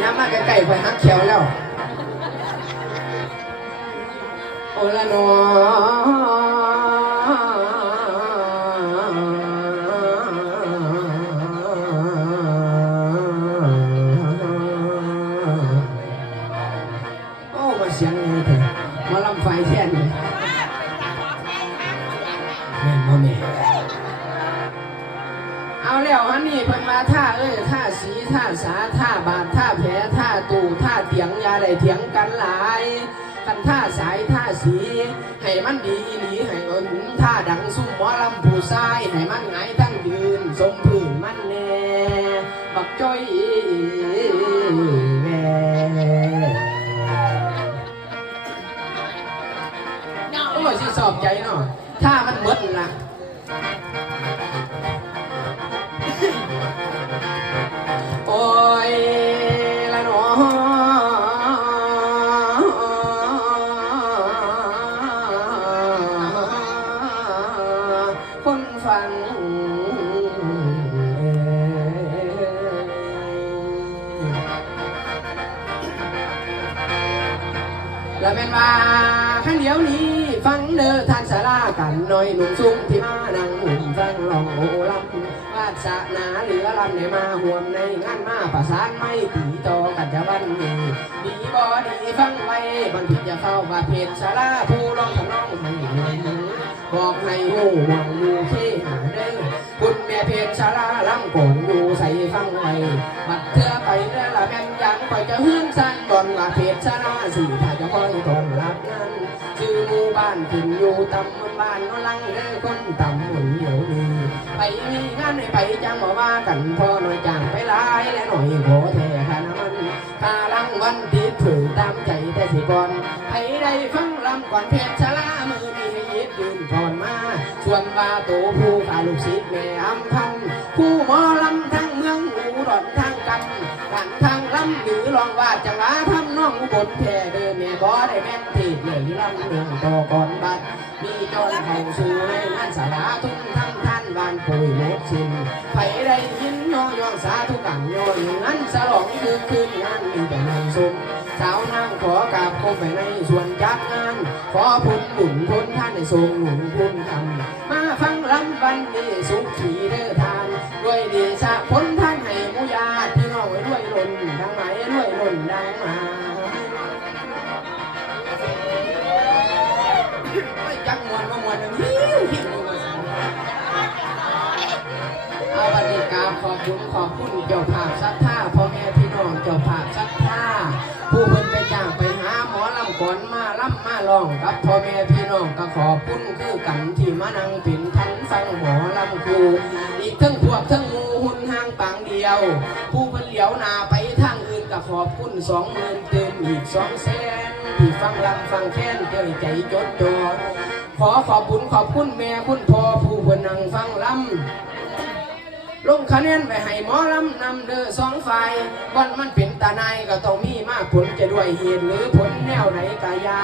น้ำมาใกล้ๆไปฮักแขวแล้วโอละนโอ้มาเสียงไงเถอะมาลำไฟแค่นี้แม่นบ่แม่เอาแล้วฮะนี่เพิ่นมาท่าท่าสีท่าสาท่าบาดท่าแผลท่าตู่ท่าเถียงยาได้เถียงกันหลายกันท่าสายท่าสีให้มันดีหลีให้อ่อนท่าดังซุ่มหมอลำผู้ชายให้มันไงทั้งยืนสมพื้นมันแน่บักจ้อยแม่โอ้ยสิสอบใจเนาะถ้ามันหมดล่ะโอ้ยละหนอคนฟังแล้วแม่นว่าขั้นเดียวนี้ฟังเด้อทานสารากันหน่อยหนุ่มซุ่มที่มานั่งหุ่นฟังลองโอลำวาสนาเหลือลำในมาห่วมในงานมาประสานไม่ตีต่อกันจะวันนี้ดีบ่ดีฟังไว้บันทิจะเข้าว่าเพจสาราผู้ร้องทำน้องให้หน่อยบอกให้หูหวังอยู่ที่หาเด้อคุณแม่เพจสาราลำโกงอยู่ใส่ฟังไว้บัดเธอไปเด้อละแม่นยังคอยจะเฮือนสั้นก่อนว่าเพจสาราสี่ถ้าจะคอยทนรับงานชื่อหมู่บ้านขึ้นอยู่ตำบลบ้านนลังเด้อคนตำบลเดียวดีไปมีงานให้ไปจังบอกว่ากันพอหน่อยจางไปหลายและหน่อยขอแท้ค่าน้ำมันค่าลังวันติดถือตามใจแต่สิก่อนให้ได้ฟังลำก่อนเพชรชลามือมีให้ยิดยืนก่อนมาส่วนว่าโตผู้ขาลูกศิษย์แม่อำพันผู้หมอลำทั้งเมืองอุดรทั้งกันกันทางลำหรือลองว่าจังหวะทำน้องอุบลแท่เดิมแม่บ่ได้แม่นติดเลยลำเมืองต่อก่อนบัดมีจนแห่งสู่ในงานสาราทุ่งทั้งท่านบ้านปุ๋ยหมดสิ้นไผได้ยินน้องยองสาธุกันโยนงานฉลองคือคืนงานมีแต่นางสมสาวนางขอกราบก้มไปในส่วนจัดงานขอพุนบุญพุนท่านในทรงหนุนพุนทำมาฟังลำวันนี้สุขขีเด้อทานด้วยดีสะพ้นท่านให้มุญาพี่น้องด้วยล้นดังไหมด้วยล้นดังมาจักมวนมามวนหิวหิวเอาวันนี้กราบขอบคุณเจ้าภาพศรัทธาพ่อแม่พี่น้องเจ้าภาพศรัทธาผู้เพิ่นไปจ้างไปหาหมอลำก่อนมาลำมาลองกับพ่อแม่พี่น้องก็ขอบคุณคือกันที่มานั่งเป็นทันฟังหมอลำครูอีกทั้งพวกทั้งมูหุ่นห่างปังเดียวผู้เพิ่นเหลียวหน้าไปทางอื่นก็ขอบคุณ20,000เติมอีก200,000ที่ฟังลำฟังแค้นเจ้าใจจดจ่อขอบคุณแม่คุณพ่อผู้เพิ่นนั่งฟังลำลงคะแนนไปให้หมอลำนำเด้อ2 ฝ่ายวันมันเป็นตาในก็ต้องมีมากผลจะด้วยเหตุหรือผลแนวไหนกายา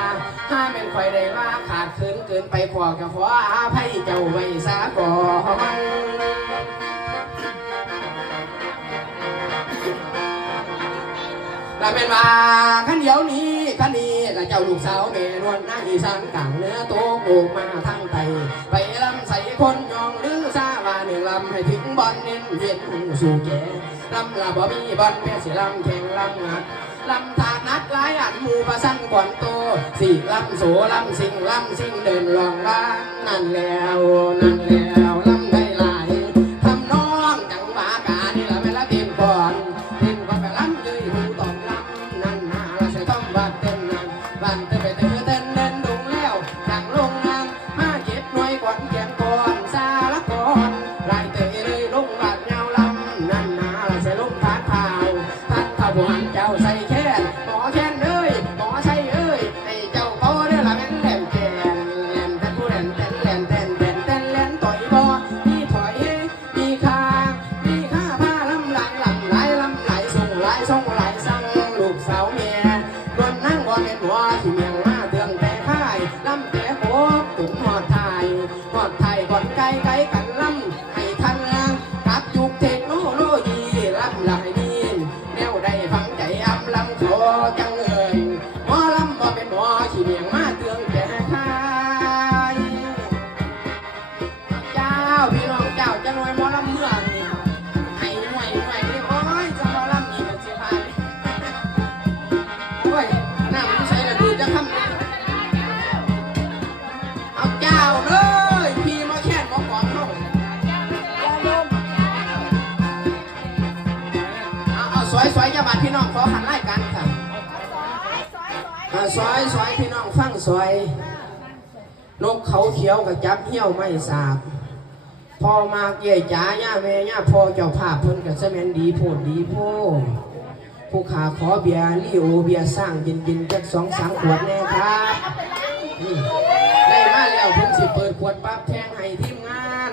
ถ้าเป็นใครได้ว่าขาดเกินไปขอก็ขออาภัยเจ้าไว้ซะก่อนและเป็นว่าขันเดียวนี้ขันนี้และเจ้าลูกสาวเมนวลนางอีสานกลางเนื้อโตโกมาทั้งไตไปลำใส่คนยองหรือซาว่าหนึ่งลำให้ถึงบอลเน้นเย็นสู่แก่ลำลาบ่มีบอลแม่สิลำแข่งลำงัดลำทานัดหลายอันหมู่ประสันก่อนโตสี่ลำโสลำสิงเดินลองบ้านนั่นแล้วลำได้หลายทำน้องจังหวะกานี่ละไม่ละเต็มก่อนไปลำยืนผู้ตอบลำนั่นหาละใส่ต้องบาดเต้นนั่นบ้านเต้นไปเต้นเดินดงแล้วดังลงงานมาเก็บหน่วยก่อนแกนก่อนซาละก่อนไล่เตะเลยลงบาดเงาลำนั่นหาละใส่ลงทานข่าวผู้หันเจ้าใส่แค่หมอแค่นเอ้ยหมอใช่เอ้ยให้เจ้าโตเด้อละแม่นแหลมแก่นแต่ผู้แหลมต่อยบ่มีถอยมีค่าผ้าลำไหลส่งไหลสั่งลูกสาวเมียโดนนั่งบ่เป็นหัวที่เมียงมาเตืองแต่ค่ายลำแต่โคกตุ่มหอดไทยก่อนไกลกันลำให้ทันกับยุคเทคโนโลยีลำไหลดีแนวได้ฟังใจอ สวยจะบาดพี่น้องขอขันไล่กันค่ะสวยพี่น้องฟังสวยนกเขาเขียวกับจับเหี้ยวไม่สาบพอมากเย่จ๋าย่าแม่ย่าพ่อเจ้าภาพเพิ่นกับเสม็นดีโพดดีโพผู้ขาขอเบียร์ลี่โอเบียร์สร้างกินจัก2-3 ขวดแน่ครับได้มาแล้วเพิ่นสิเปิดขวดปั๊บแทงให้ทีมงาน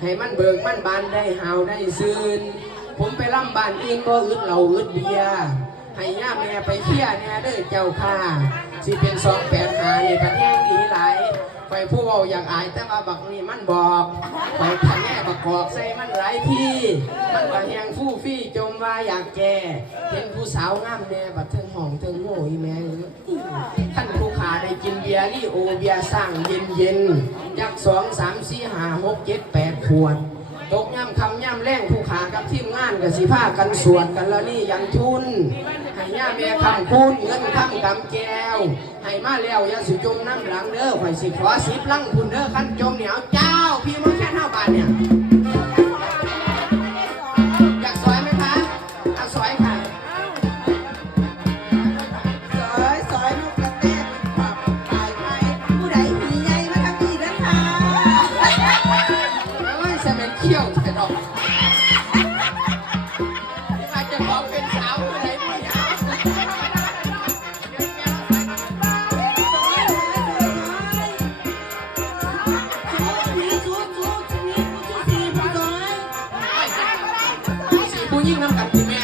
ให้มันเบิกมันบานได้หาวได้ซื่นผมไปล่ำบ้านอื่นก็อึดเหล้าอึดเบียร์ให้ย่าแม่ไปเที่ยแน่เด้อเจ้าค่ะสิเป็น285นี่ก็แย่งดีหลายไปผู้เว้าอยากอายแต่ว่าบักนี่มันบอกไปทะแง่บักกอกใส่มันหลายที่มันก็แหงฟู่ฟี่จมว่าอยากแก่เห็นผู้สาวงามแน่บัดเทิงห้องเทิงโง่อีแม่ท่านผู้ขาได้กินเบียร์ลี่โอเบียร์สร้างเย็นยัก2 3 4 5 6 7 8 ขวดตกย่ำคำย่ำแรงผู้ขากับทีมงานกับสีผ้ากันสวดกันแล้วนี่ยันทุนให้ย่าแม่คำคุณเงินคำกำแก้วให้มาแล้วอย่าสิจมน้ำหลังเด้อข่อยสิขอ10 ลังคุณเด้อขั้นจมเหนียวเจ้าพี่มาแค่5 บาทเนี่ยอยากสวยไหมคะเอาสวยค่ะสอยนกกระเตงปรับตายไปผู้ใดมีใหญ่มาทำดีนะคะ ไม่ใช่เป็นเขี้ยวแต่ดอกอาจจะบอกเป็นสาวผู้ใดผู้ยาวผู้ยิ่งน้ำกันที่แม่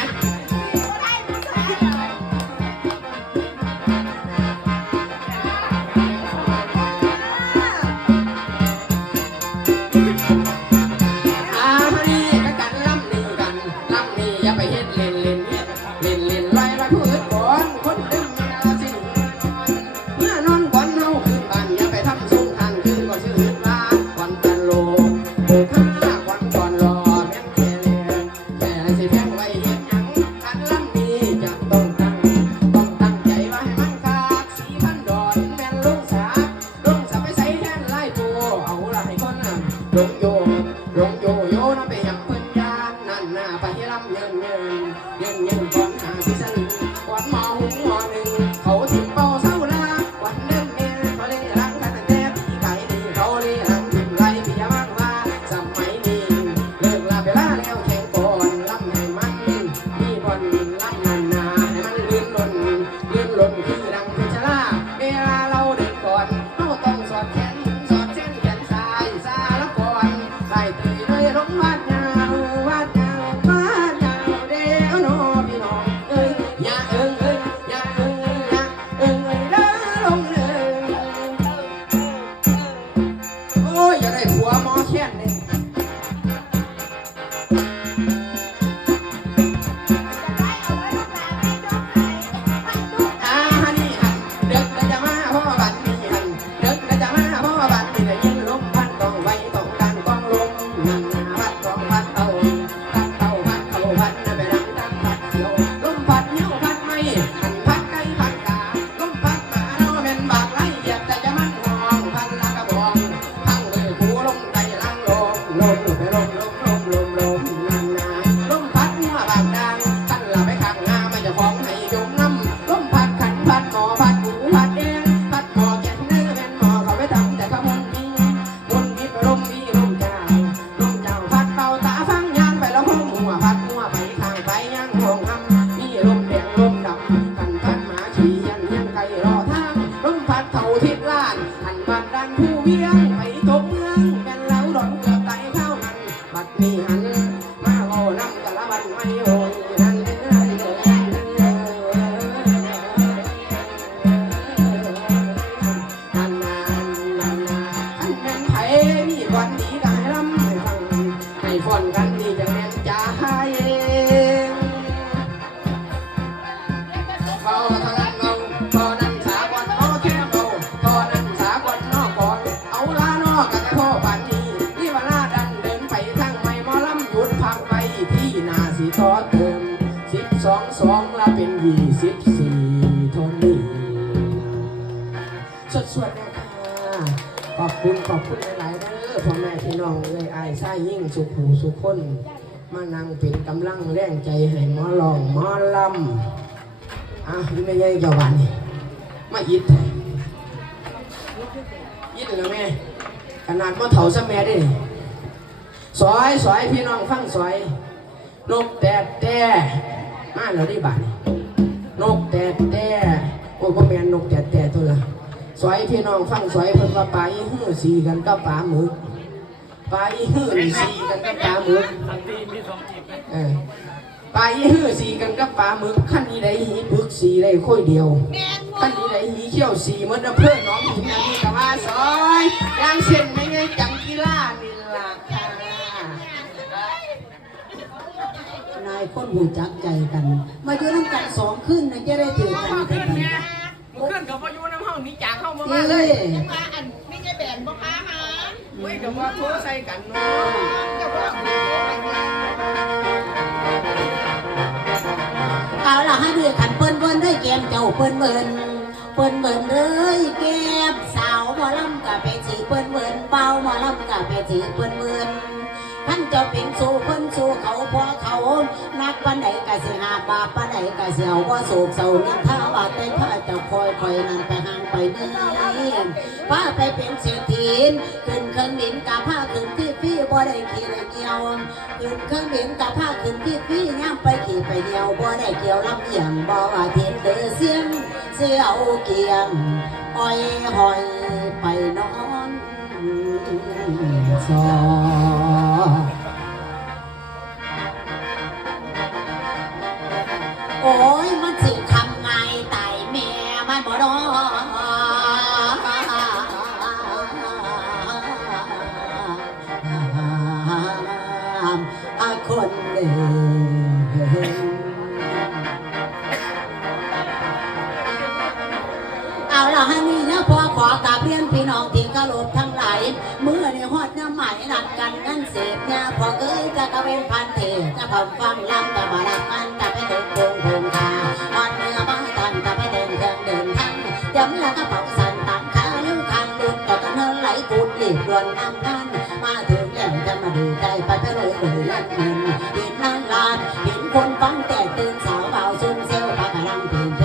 2 ละเป็น24 เท่านี้สวดๆนะคะขอบคุณหลายๆเด้อพ่อแม่พี่น้องเลยอ้ายชายยิ่งสุขหูสุขคน มานั่งเป็นกำลังแรงใจให้หมอลองหมอลำนี่ไม่ใช่เจ้าบ้านนี่มาอิดแล้วแม่ขนาดว่าเถาซะแม่ได้สอยพี่น้องฟังสอยนกแต่มาแล้วได้บ้านนกแต่โอ้ยพ่อแม่นกแต่ตัวละสอยพี่น้องฟังสอยเพิ่นว่าปลาอีหื้อสีกันกับปลาหมึกปลาอีหื้อสีกันกับปลาหมึกปลาอีหื้อสีกันกับปลาหมึกขั้นนี้ได้หีปึกสีได้ค่อยเดียวขั้นนี้ได้หีเขี้ยวสีมันเพื่อนน้องหินอย่างนี้กับว่าสอยยางเส้นไม่ไงจังกีฬานี่ล่ะค่ะนายคนหูจักใจกัน มาอยู่น้ำกัน2 คืนนะจะได้ถือกันกัน ขึ้นกับพายุน้ำห้องนี้จากเข้ามาเลยมาอันนี่จะแบนบ่ค้าหาเว้ยกับว่าโทรใส่กันเนาะเอาล่ะให้ด้วยขันเปิ้นได้แกมเจ้าเปิ้นเลยแกมสาวหมอลำกับไปจีเปิ้นเบาหมอลำกับไปจีเปิ้นท่านจะเป็นสู้เพิ่นสู้เขาพอเขานักปันใดก็สิหาบาปปันใดก็สิเอาว่าโศกเศร้านินทาว่าแต่ถ้าจะคอยนั่นไปห่างไปนี่พาไปเป็นเศรษฐีขึ้นเครื่องบินกับผ้าขึ้นที่พี่บ่ได้ขี่เลยเกี่ยวขึ้นเครื่องบินกับผ้าขึ้นที่พี่ย่ำไปขี่ไปเดียวบ่ได้เกี่ยวลำเอียงบ่ว่าเทียนเดือเสียงเสียวเกียงอ้อยหอยไปนอนซอโอ้ยมันสิทำไงตายแม่มันบ่รอคนเดินเอาล่ะให้นี่นะพอขอกราบเรียนพี่น้องที่เคารพทั้งหลายเมื่อในฮอดน้ำใหม่นัดกันนั่นเสพเนี่ยพอเอ้ยจะกระเวนพันเทจะผมฟังลำจะมารักมันจะไปถึงโคงคาฮอดเนื้อบ้านตันจะไปเดินทางย้ำแล้วก็เป่าสั่นตันขาเลี้ยวคันดุดต่อกันเนินไหลกูดรีบด่วนน้ำกันมาถึงแล้วจะมาดีใจไปเลยลั่นเงินเห็นนั่งลานเห็นคนฟัง